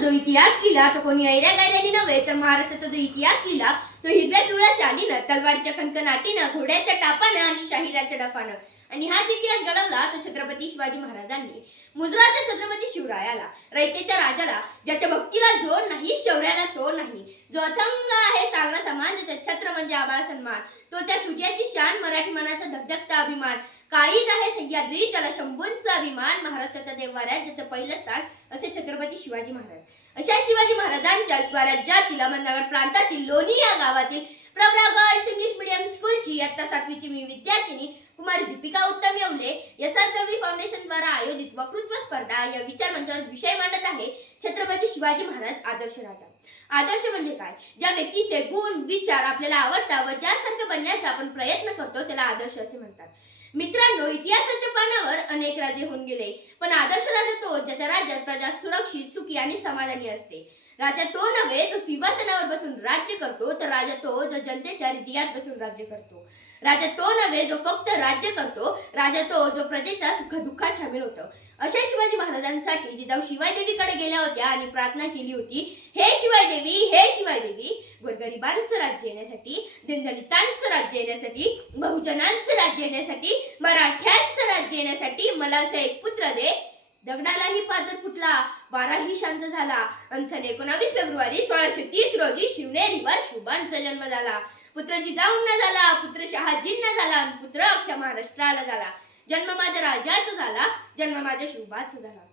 जो इतिहास लिहिला तो कोणी ऐऱ्या गायल्याने नव्हे, तर महाराष्ट्राचा जो इतिहास लिहिला तो हिरव्या पिवळ्या शालीनं, तलवारीच्या खणखणाटीनं, घोड्याच्या टापानं आणि शाहिराच्या डफानं. आणि हाच इतिहास घडवला तो छत्रपती शिवाजी महाराजांनी. मुजरा तर छत्रपती शिवरायाला, रयतेच्या राजाला, ज्याच्या भक्तीला जोड नाही, शौर्याला तोड नाही, जो अथंग आहे सागरा समान, ज्याचा छत्र म्हणजे आभाळ सन्मान, तो त्या सूर्याची शान, मराठी मनाचा धगधगता अभिमान, काळीज आहे सह्याद्री, ज्याला शंभूंचा अभिमान, महाराष्ट्राचा देववाऱ्यात ज्याचं पहिलं स्थान, असे छत्रपती शिवाजी महाराज. अशा शिवाजी महाराजांच्या स्वराज्यातील अहमदनगर प्रांतातील लोणी या गावातील प्रभा गर्ल्स इंग्लिश मीडियम स्कूलची इयत्ता 7वीची मी विद्यार्थिनी कुमारी दीपिका उत्तम येवले SRW फाउंडेशन द्वारा आयोजित वक्तृत्व स्पर्धा या विचार मंचावर विषय मांडत आहे छत्रपती शिवाजी महाराज आदर्श राजा. आदर्श म्हणजे काय? ज्या व्यक्तीचे गुण विचार आपल्याला आवडतात व ज्यासारखे बनण्याचा आपण प्रयत्न करतो त्याला आदर्श असे म्हणतात. मित्रांनो, इतिहासाच्या पानावर अनेक राजे होऊन गेले, पण आदर्श राजा तो ज्याच्या राज्यात प्रजा सुरक्षित, सुखी आणि समाधानी असते. राजा तो नव्हे जो सिंहासनावर बसून राज्य करतो, तर राजा तो जो जनतेच्या हृदयात बसून राज्य करतो. राजा तो नव्हे जो फक्त राज्य करतो, राजा तो जो प्रजेच्या सुखदुःखात सामील होतो. अशा शिवाजी महाराजांसाठी जिजाऊ शिवाईदेवीकडे गेल्या होत्या आणि प्रार्थना केली होती, हे शिवाईदेवी, हे शिवाईदेवी, गोरगरिबांचं राज्य येण्यासाठी, दीनदलितांचं राज्य येण्यासाठी, बहुजनांचं राज्य येण्यासाठी, मराठ्यांचं राज्य येण्यासाठी मला असे एक पुत्र दे. दगडालाही पाजर फुटला, वाराही शांत झाला. सन 19 फेब्रुवारी 1630 रोजी शिवनेरीवर शुभांचा जन्म झाला. पुत्र जिजाऊंना झाला, पुत्र शहाजींना झाला, पुत्र अख्ख्या महाराष्ट्राला झाला. जन्म माझ्या राजाचा झाला, जन्म माझ्या शुभाचा झाला.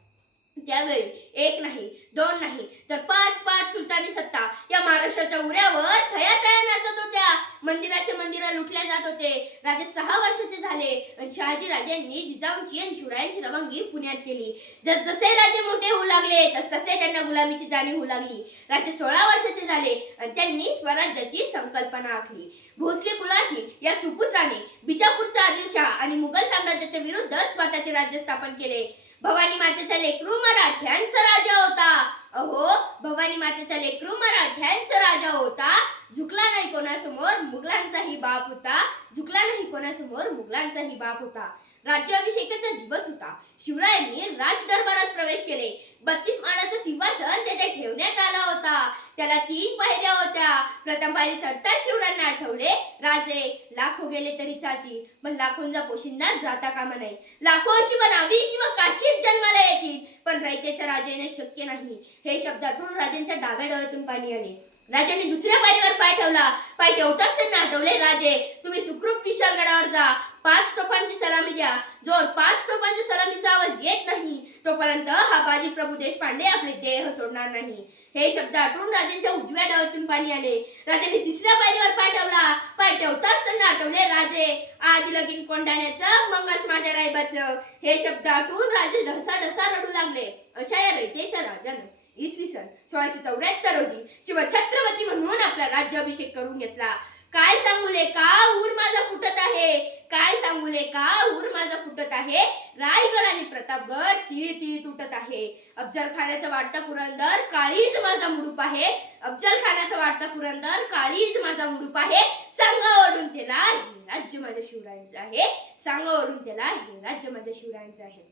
त्यावेळी एक नाही, दोन नाही, तर 5 सुलतानी सत्ता या महाराष्ट्राच्या उड्यावर थया थया नाचत होत्या. मंदिराचे मंदिरं लुटल्या जात होते. राजे 6 वर्षाचे झाले आणि शहाजी राजांनी जिजाऊंची आणि शिवरायांची रवानगी पुण्यात केली. जसे राजे मोठे होऊ लागले तसे त्यांना गुलामीची जाणीव होऊ लागली. राजे 16 वर्षाचे झाले आणि त्यांनी स्वराज्याची संकल्पना आखली. भोसले कुळातील या सुपुत्राने बिजापूरचा आदिलशाह आणि मुघल साम्राज्याच्या विरुद्ध स्वतःचे राज्य स्थापन केले. भवानी मातेचा लेकरू मराठ्यांचा राजा होता. अहो, भवानी मातेचा लेकरू मराठ्यांचा राजा होता. झुकला नाही कोणासमोर, मुघलांचाही बाप होता. झुकला नाही कोणासमोर, मुघलांचाही बाप होता. राज्याभिषेकाचा दिवस होता. शिवरायांनी राज दरबारात प्रवेश केले. 32 माळाचं सिंहासन तेथे ठेवण्यात आला होता. त्याला 3 पायऱ्या होत्या. प्रथम पायरी चढता शिवरायांना आठवले, राजे लाखो गेले तरी चालतील, पण लाखोंचा पोशिंदा जाता कामा नाही. लाखो शिव नावी शिव काशीत जन्माला येतील, पण रयतेच्या राजेने शक्य नाही. हे शब्द आठवून राजांच्या डाव्या डोळ्यातून पाणी आले. राजांनी दुसऱ्या पायरीवर पाय ठेवला. पाय ठेवताच त्यांना आठवले, राजे तुम्ही सुखरूप विशालगडावर जा. 5 तोफांची सलामी द्या. जो 5 तोफांच्या सलामीचा आवाज येत नाही तोपर्यंत हा बाजी प्रभू देशपांडे आपले देह सोडणार नाही. हे शब्द आठवून राजांच्या उजव्या डोळ्यातून पाणी आले. राजांनी तिसऱ्या पायरीवर पाय ठेवला. पाय ठेवताच त्यांना आठवले, राजे आधी लगीन कोंडाण्याचं मगच माझ्या रायबाचं. हे शब्द आठवून राजे ढसा रडू लागले. अशा या रयतेच्या राजानं इसवी सन 1674 रोजी शिवछत्रपती म्हणून आपला राज्याभिषेक करून घेतला. काय सांगूले का ऊर माझा फुटत आहे, काय सांगूले का ऊर माझा फुटत आहे. रायगड आणि प्रतापगड ती तुटत आहे. अफजल खानाचा वाटता पुरंदर काळीज माझा मुडूप आहे. अफजल खानाचा वाटता पुरंदर काळीज माझा मुडूप आहे. सांगा ओढून त्याला हे राज्य माझ्या शिवरायांचं आहे. सांगा ओढून त्याला हे राज्य माझ्या शिवरायांचं आहे.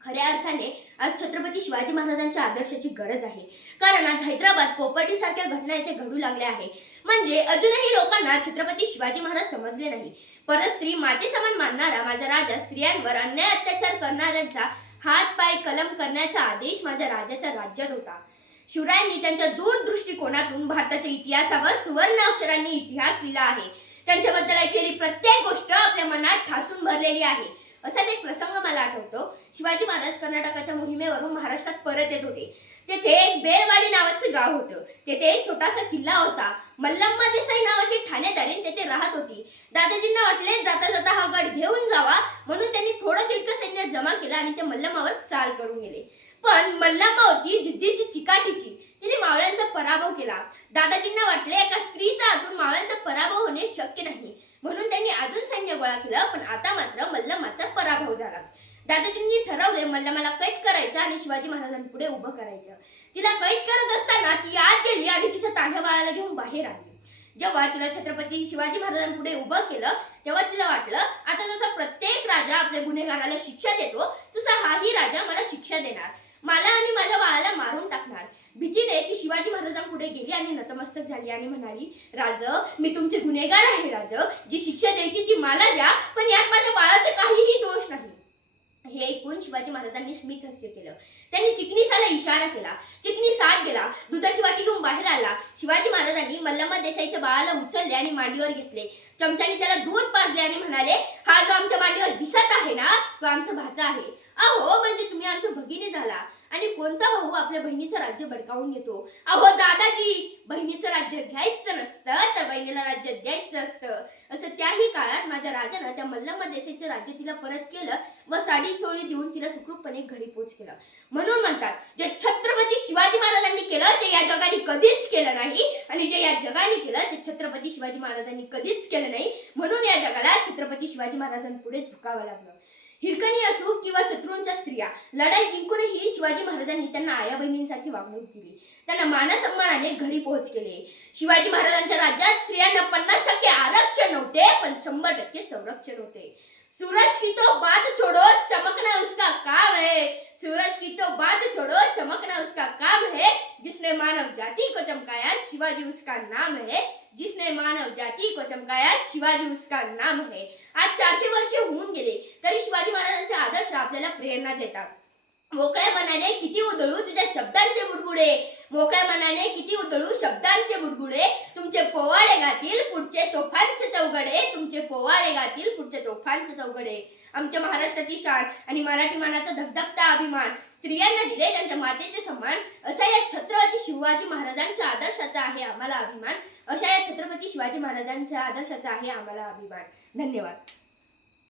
खऱ्या अर्थाने आज छत्रपती शिवाजी महाराजांच्या आदर्शाची गरज आहे. कारण आज हैदराबाद कोपर्डी सारख्या घटना येथे घडू लागल्या आहे. म्हणजे अजूनही लोकांना छत्रपती शिवाजी महाराज समजले नाही. परस्त्री माते समान मानणारा माझा राजा स्त्रियांवर अन्याय अत्याचार करणाऱ्यांचा हात पाय कलम करण्याचा आदेश माझ्या राजाच्या राज्यात होता. शिवरायांनी त्यांच्या दूरदृष्टिकोनातून भारताच्या इतिहासावर सुवर्ण अक्षरांनी इतिहास लिहिला आहे. त्यांच्याबद्दल ऐकलेली प्रत्येक गोष्ट आपल्या मनात ठासून भरलेली आहे. असाच एक प्रसंग मला आठवतो. शिवाजी महाराज कर्नाटकाच्या मोहिमेवरून महाराष्ट्रात परत येत होते. तेथे एक बेलवाडी नावाचं गाव होतं. तेथे एक छोटासा किल्ला होता. मल्लम्मा देसाई नावाची ठाणेदारीण तेथे राहत होती. दादाजींना वाटले जाता जाता हा गड घेऊन जावा, म्हणून त्यांनी थोडं तितकं सैन्य जमा केलं आणि ते मल्लम्मावर चाल करून गेले. पण मल्लम्मा होती जिद्दीची, चिकाटीची. तिने मावळ्यांचा पराभव केला. दादाजींना वाटले एका स्त्रीचा हातून मावळ्यांचा पराभव होणे शक्य नाही, म्हणून त्यांनी अजून सैन्य गोळा केलं. पण आता मात्र मल्लम्माचा पराभव झाला. दादाजींनी ठरवले मल्लम्माला कैद करायचं आणि शिवाजी महाराजांपुढे उभं करायचं. तिला कैद करत असताना ती आत गेली आणि तिच्या तान्ह्या बाळाला घेऊन बाहेर आली. जेव्हा तिला छत्रपती शिवाजी महाराजांपुढे उभं केलं तेव्हा तिला वाटलं, आता जसा प्रत्येक राजा आपल्या गुन्हेगाराला शिक्षा देतो तसा हाही राजा मला शिक्षा देणार, मला आणि माझ्या बाळाला मारून टाकणार. भीती शिवाजी महाराजांपुढे गेली आणि नतमस्तक झाली आणि म्हणाली, राज, मी तुमचे गुन्हेगार आहे राज. जी शिक्षा द्यायची ती मला द्या, पण यात माझ्या बाळाचा काहीही दोष नाही. हे ऐकून शिवाजी महाराजांनी स्मित हास्य केलं. त्यांनी चिटणीसाला इशारा केला. चिटणीस आत गेला, दुधाची वाटी घेऊन बाहेर आला. शिवाजी महाराजांनी मल्लम्मा देसाईच्या बाळाला उचलले आणि मांडीवर घेतले. चमच्याने त्याला दूध पाजले आणि म्हणाले, हा जो आमच्या मांडीवर दिसत आहे ना, तो आमचा भाचा आहे. अहो, म्हणजे तुम्ही आमच्या भगिनी झाला. आणि कोणता भाऊ आपल्या बहिणीचं राज्य बडकावून घेतो? अहो दादाजी, बहिणीचं राज्य घ्यायचं नसतं तर बहिणीला राज्य द्यायचं असतं. असं त्याही काळात माझ्या राजानं त्या मल्लम्मा देसाईचं राज्य तिला परत केलं व साडी चोळी देऊन तिला सुखरूपपणे घरी पोच केलं. म्हणून म्हणतात, जे छत्रपती शिवाजी महाराजांनी केलं ते या जगाने कधीच केलं नाही, आणि जे या जगाने केलं ते छत्रपती शिवाजी महाराजांनी कधीच केलं नाही. म्हणून या जगाला छत्रपती शिवाजी महाराजांपुढे झुकावं लागलं. हिरकणी असो किंवा शत्रूंच्या स्त्रिया, लढाई जिंकूनही शिवाजी महाराजांनी त्यांना आया बहिणींसारखी वागणूक दिली. त्यांना मानसन्मानाने घरी पोहोच केले. शिवाजी महाराजांच्या राज्यात स्त्रियांना 50% आरक्षण नव्हते, पण 100% संरक्षण होते. सूरज की तो बात छोड़ो, चमकना उसका काम है. सूरज की तो बात छोड़ो, चमकना उसका काम है. जिसने मानव जाति को चमकाया, शिवाजी उसका नाम है. जिसने मानव जाति को चमकाया, शिवाजी उसका नाम है. आज 400 वर्षे होऊन गेले तरी शिवाजी महाराजांचे आदर्श आपल्याला प्रेरणा देतात. मोकळ्या मनाने किती उधळू तुझ्या शब्दांचे बुडबुडे. मोकळ्या मनाने किती उधळू शब्दांचे बुडबुडे. तुमचे पोवाडे गातील पुढचे तोफांचे चौघडे. तुमचे पोवाडे गातील पुढचे तोफांचे चौघडे. आमच्या महाराष्ट्राची शान आणि मराठी मानाचा धगधगता अभिमान. स्त्रियांना दिले त्यांच्या मातेचे सन्मान. असा या छत्रपती शिवाजी महाराजांच्या आदर्शाचा आहे आम्हाला अभिमान. अशा या छत्रपती शिवाजी महाराजांच्या आदर्शाचा आहे आम्हाला अभिमान. धन्यवाद.